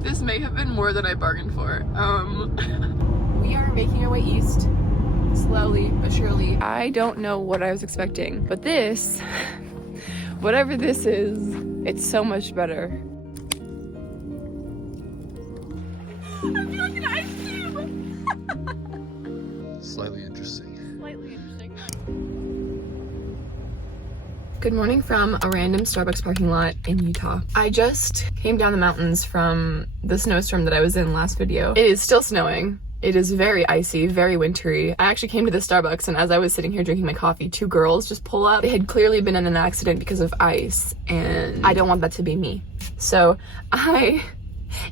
This may have been more than I bargained for. We are making our way east, slowly but surely. I don't know what I was expecting, but this, whatever this is, it's so much better. I feel like an ice cube! Slightly interesting. Slightly interesting. Good morning from a random Starbucks parking lot in Utah. I just came down the mountains from the snowstorm that I was in last video. It is still snowing. It is very icy, very wintry. I actually came to the Starbucks, and as I was sitting here drinking my coffee, two girls just pull up. They had clearly been in an accident because of ice, and I don't want that to be me. So I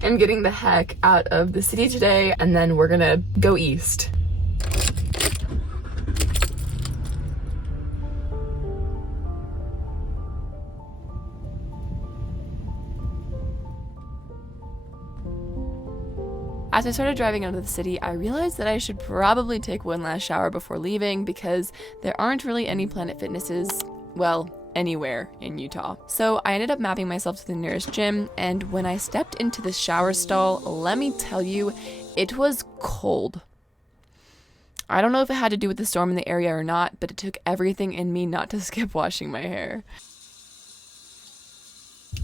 am getting the heck out of the city today, and then we're gonna go east. As I started driving out of the city, I realized that I should probably take one last shower before leaving because there aren't really any Planet Fitnesses, well, anywhere in Utah. So I ended up mapping myself to the nearest gym, and when I stepped into the shower stall, let me tell you, it was cold. I don't know if it had to do with the storm in the area or not, but it took everything in me not to skip washing my hair.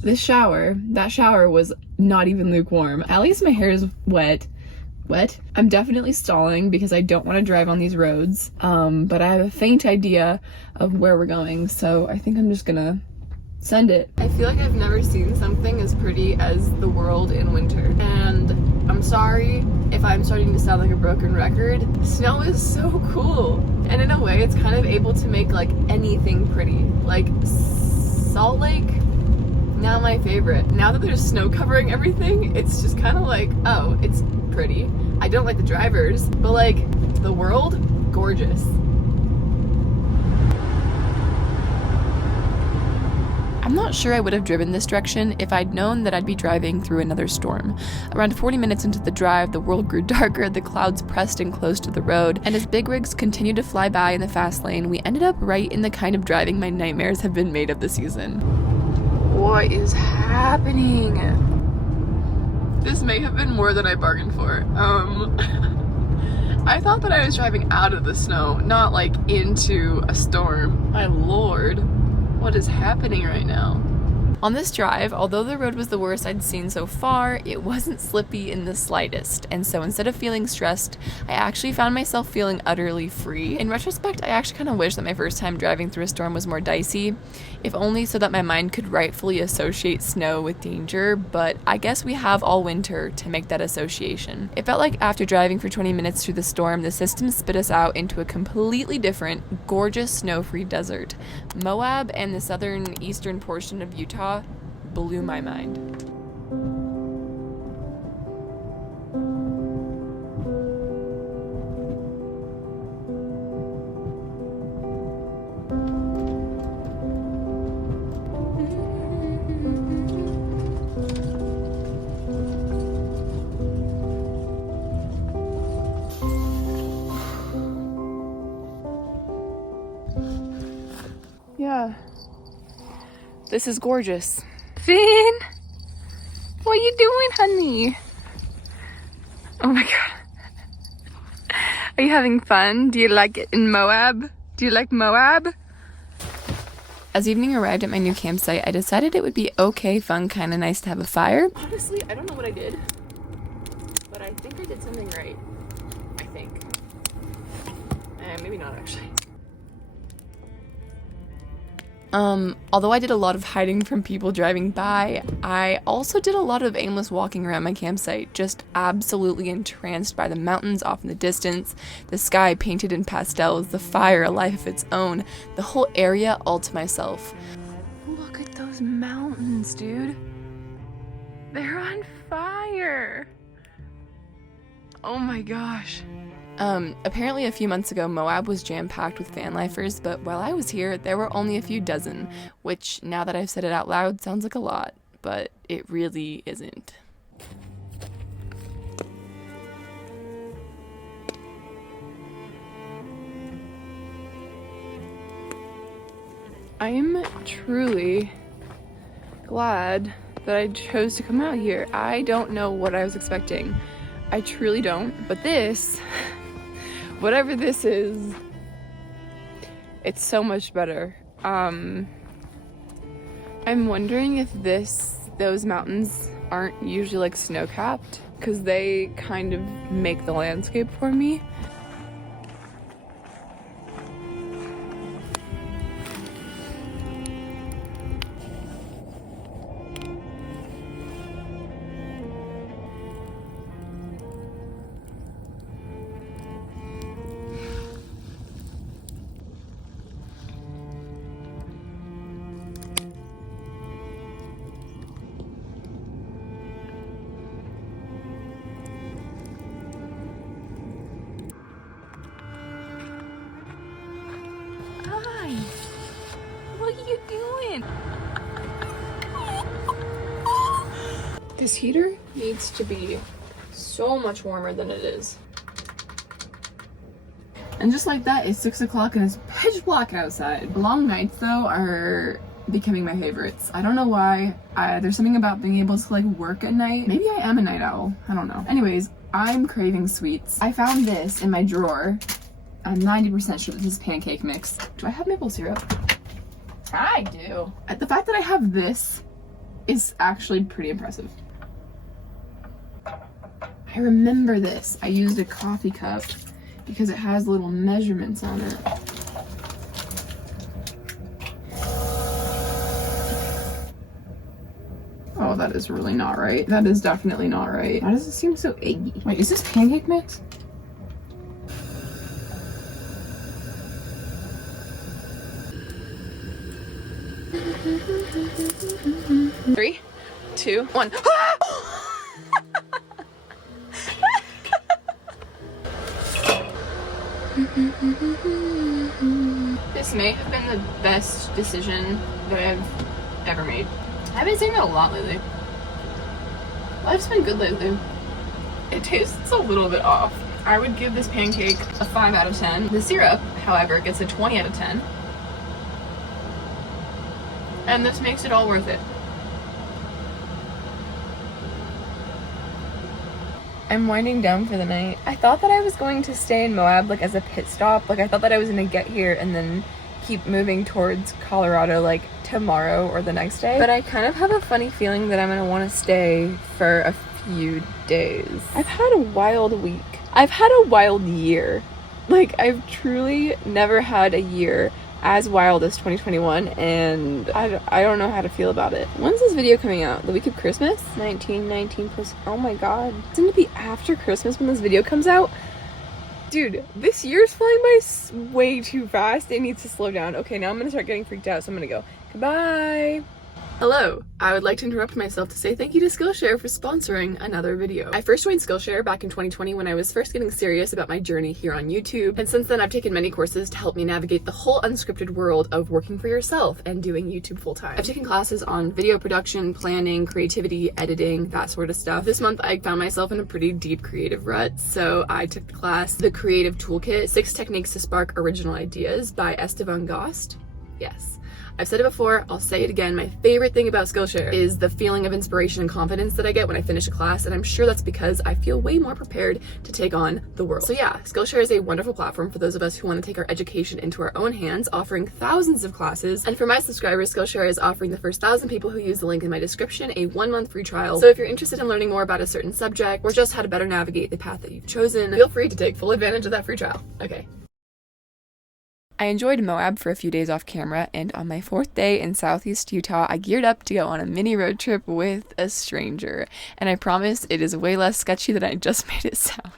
That shower was not even lukewarm. At least my hair is wet. I'm definitely stalling because I don't want to drive on these roads. But I have a faint idea of where we're going, so I think I'm just gonna send it. I feel like I've never seen something as pretty as the world in winter. And I'm sorry if I'm starting to sound like a broken record. Snow is so cool. And in a way, it's kind of able to make like anything pretty. Like Salt Lake, now my favorite. Now that there's snow covering everything, it's just kind of like, oh, it's pretty. I don't like the drivers, but like the world, gorgeous. I'm not sure I would have driven this direction if I'd known that I'd be driving through another storm. Around 40 minutes into the drive, the world grew darker, the clouds pressed in close to the road, and as big rigs continued to fly by in the fast lane, we ended up right in the kind of driving my nightmares have been made of this season. What is happening? This may have been more than I bargained for. I thought that I was driving out of the snow, not like into a storm. My lord, what is happening right now? On this drive, although the road was the worst I'd seen so far, it wasn't slippy in the slightest, and so instead of feeling stressed, I actually found myself feeling utterly free. In retrospect, I actually kind of wish that my first time driving through a storm was more dicey, if only so that my mind could rightfully associate snow with danger, but I guess we have all winter to make that association. It felt like after driving for 20 minutes through the storm, the system spit us out into a completely different, gorgeous snow-free desert. Moab and the southern eastern portion of Utah blew my mind. Yeah, this is gorgeous. Finn, what are you doing, honey? Oh my god. Are you having fun? Do you like it in Moab? Do you like Moab? As evening arrived at my new campsite, I decided it would be okay, fun, kind of nice to have a fire. Honestly, I don't know what I did, but I think I did something right. I think. Maybe not actually. Although I did a lot of hiding from people driving by, I also did a lot of aimless walking around my campsite, just absolutely entranced by the mountains off in the distance, the sky painted in pastels, the fire a life of its own, the whole area all to myself. Look at those mountains, dude. They're on fire. Oh my gosh. Apparently a few months ago, Moab was jam-packed with van lifers, but while I was here, there were only a few dozen, which, now that I've said it out loud, sounds like a lot, but it really isn't. I am truly glad that I chose to come out here. I don't know what I was expecting. I truly don't. But this, whatever this is, it's so much better. I'm wondering if those mountains aren't usually like snow-capped, because they kind of make the landscape for me. What are you doing? This heater needs to be so much warmer than it is. And just like that, it's 6 o'clock and it's pitch black outside. Long nights though are becoming my favorites. I don't know why. There's something about being able to like work at night. Maybe I am a night owl. I don't know. Anyways, I'm craving sweets. I found this in my drawer. I'm 90% sure this is pancake mix. Do I have maple syrup? I do. The fact that I have this is actually pretty impressive. I remember this. I used a coffee cup because it has little measurements on it. Oh, that is really not right. That is definitely not right. Why does it seem so eggy? Wait, is this pancake mix? Three, 2, 1. This may have been the best decision that I've ever made. I've been saying that a lot lately. Life's been good lately. It tastes a little bit off. I would give this pancake a 5 out of 10. The syrup, however, gets a 20 out of 10. And this makes it all worth it. I'm winding down for the night. I thought that I was going to stay in Moab like as a pit stop. Like I thought that I was gonna get here and then keep moving towards Colorado like tomorrow or the next day. But I kind of have a funny feeling that I'm gonna want to stay for a few days. I've had a wild week. I've had a wild year. Like I've truly never had a year as wild as 2021, and I don't know how to feel about it. When's this video coming out? The week of Christmas? 19 plus, oh my god. Isn't it be after Christmas when this video comes out? Dude, this year's flying by way too fast. It needs to slow down. Okay, now I'm gonna start getting freaked out, so I'm gonna go. Goodbye. Hello, I would like to interrupt myself to say thank you to Skillshare for sponsoring another video. I first joined Skillshare back in 2020 when I was first getting serious about my journey here on YouTube, and since then I've taken many courses to help me navigate the whole unscripted world of working for yourself and doing YouTube full-time. I've taken classes on video production, planning, creativity, editing, that sort of stuff. This month I found myself in a pretty deep creative rut, so I took the class, The Creative Toolkit, 6 Techniques to Spark Original Ideas by Esteban Gost. Yes. I've said it before, I'll say it again, my favorite thing about Skillshare is the feeling of inspiration and confidence that I get when I finish a class, and I'm sure that's because I feel way more prepared to take on the world. So yeah, Skillshare is a wonderful platform for those of us who want to take our education into our own hands, offering thousands of classes, and for my subscribers, Skillshare is offering the first 1,000 people who use the link in my description a 1-month free trial. So if you're interested in learning more about a certain subject, or just how to better navigate the path that you've chosen, feel free to take full advantage of that free trial. Okay. I enjoyed Moab for a few days off camera, and on my 4th day in Southeast Utah, I geared up to go on a mini road trip with a stranger. And I promise it is way less sketchy than I just made it sound.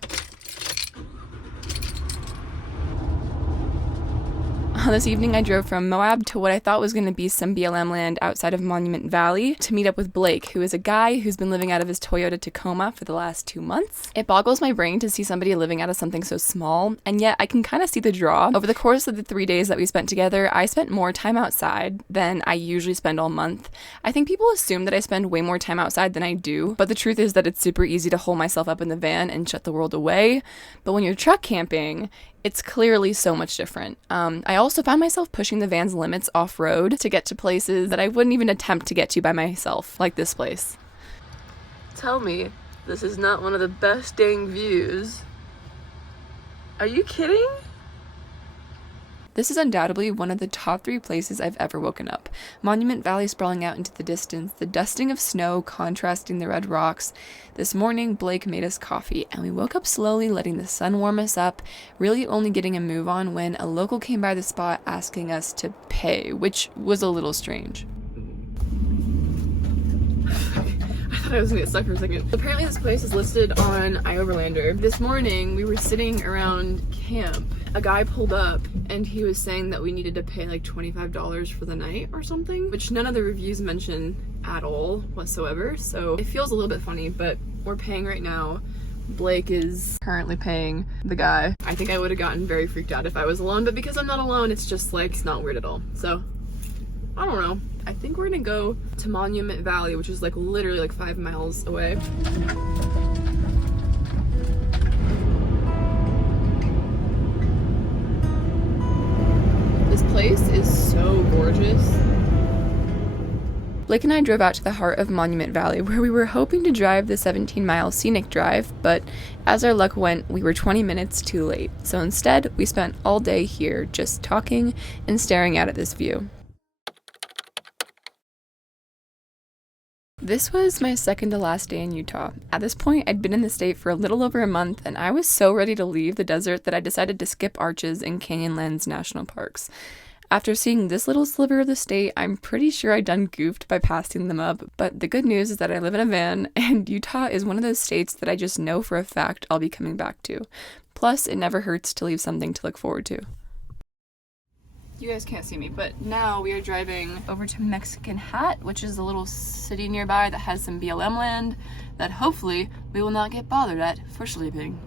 This evening I drove from Moab to what I thought was going to be some BLM land outside of Monument Valley to meet up with Blake, who is a guy who's been living out of his Toyota Tacoma for the last 2 months. It boggles my brain to see somebody living out of something so small, and yet I can kind of see the draw. Over the course of the 3 days that we spent together, I spent more time outside than I usually spend all month. I think people assume that I spend way more time outside than I do, but the truth is that it's super easy to hole myself up in the van and shut the world away. But when you're truck camping, It's clearly so much different. I also found myself pushing the van's limits off-road to get to places that I wouldn't even attempt to get to by myself, like this place. Tell me, this is not one of the best dang views. Are you kidding? This is undoubtedly one of the top 3 places I've ever woken up. Monument Valley sprawling out into the distance, the dusting of snow contrasting the red rocks. This morning, Blake made us coffee, and we woke up slowly, letting the sun warm us up, really only getting a move on when a local came by the spot asking us to pay, which was a little strange. I thought I was gonna get stuck for a second. Apparently this place is listed on iOverlander. This morning, we were sitting around camp. A guy pulled up and he was saying that we needed to pay like $25 for the night or something, which none of the reviews mention at all whatsoever. So it feels a little bit funny, but we're paying right now. Blake is currently paying the guy. I think I would have gotten very freaked out if I was alone, but because I'm not alone, it's just like, it's not weird at all. So I don't know. I think we're gonna go to Monument Valley, which is like literally like 5 miles away. This place is so gorgeous. Blake and I drove out to the heart of Monument Valley, where we were hoping to drive the 17-mile scenic drive, but as our luck went, we were 20 minutes too late. So instead, we spent all day here just talking and staring out at this view. This was my second to last day in Utah. At this point, I'd been in the state for a little over a month, and I was so ready to leave the desert that I decided to skip Arches and Canyonlands National Parks. After seeing this little sliver of the state, I'm pretty sure I done goofed by passing them up, but the good news is that I live in a van, and Utah is one of those states that I just know for a fact I'll be coming back to. Plus, it never hurts to leave something to look forward to. You guys can't see me, but now we are driving over to Mexican Hat, which is a little city nearby that has some BLM land that hopefully we will not get bothered at for sleeping.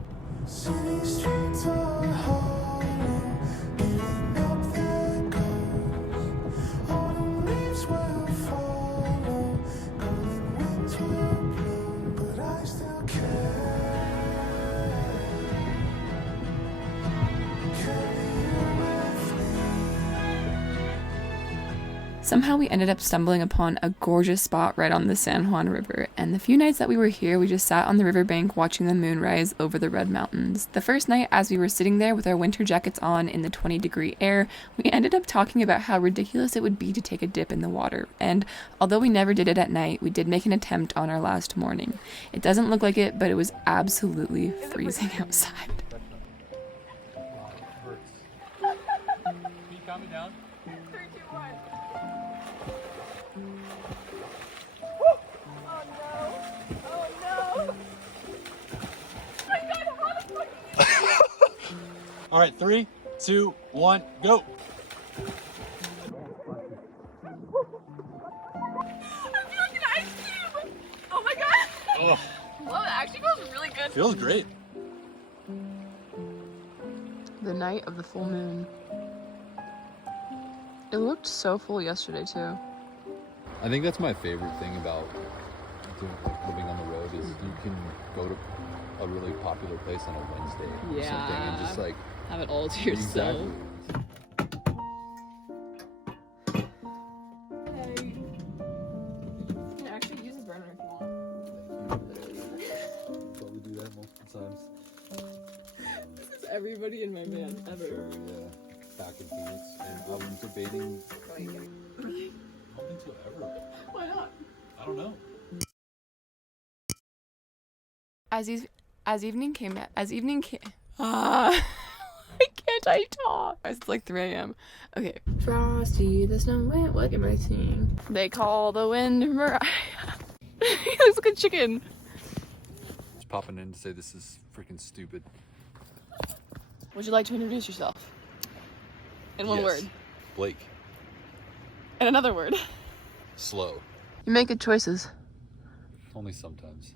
Somehow we ended up stumbling upon a gorgeous spot right on the San Juan River, and the few nights that we were here, we just sat on the riverbank watching the moon rise over the red mountains. The first night, as we were sitting there with our winter jackets on in the 20-degree air, we ended up talking about how ridiculous it would be to take a dip in the water, and although we never did it at night, we did make an attempt on our last morning. It doesn't look like it, but it was absolutely freezing outside. Can you calm me down? 3, 2, 1. All right, 3, 2, 1, go. I'm feeling an ice cube! Oh my god! Oh, Well, it actually feels really good. feels great. The night of the full moon. It looked so full yesterday too. I think that's my favorite thing about living on the road is you can go to a really popular place on a Wednesday or something and just like have it all to yourself. Exactly. Hey. You can actually use a burner if you want. Probably do that multiple times. This is everybody in my van ever. Sure, yeah. Back in Phoenix, and I'm debating. I don't think so ever. Why not? I don't know. As evening came, why can't I talk? It's like 3 a.m. Okay. Frosty the Snowman, what am I seeing? They call the wind Mariah. He looks like a chicken. Just popping in to say this is freaking stupid. Would you like to introduce yourself? In one Yes. word. Blake. And another word. Slow. You make good choices. Only sometimes.